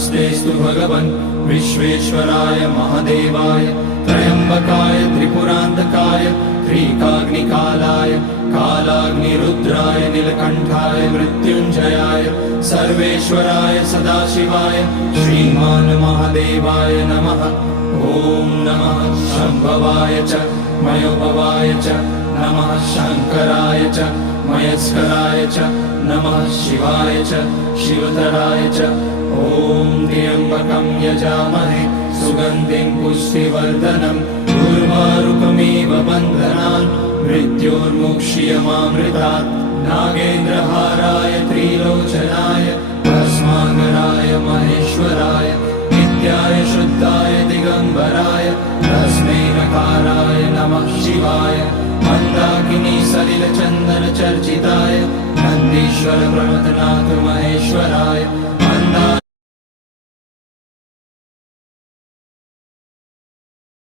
नमस्तेस्तु भगवन् विश्वेश्वराय महादेवाय त्र्यम्बकाय त्रिपुरान्तकाय त्रिकाग्निकालाय कालाग्निरुद्राय नीलकण्ठाय मृत्युञ्जयाय सर्वेश्वराय सदाशिवाय श्रीमान् महादेवाय नमः। ॐ नमः शम्भवाय च मयोभवाय च नमः शङ्कराय च मयस्कराय च नमः शिवाय च शिवतराय च। ॐ त्र्यम्बकं यजामहे सुगन्धिं पुष्टिवर्धनम् उर्वारुकमिव बन्धनान् मृत्योर्मुक्ष्यमामृतात्। नागेन्द्रहाराय त्रिलोचनाय भस्माङ्गराय महेश्वराय नित्याय शुद्धाय दिगम्बराय तस्मै नकाराय नमः शिवाय। मन्दाकिनी सलिलचन्दन चर्चिताय नन्दीश्वर प्रमथनाथ महेश्वराय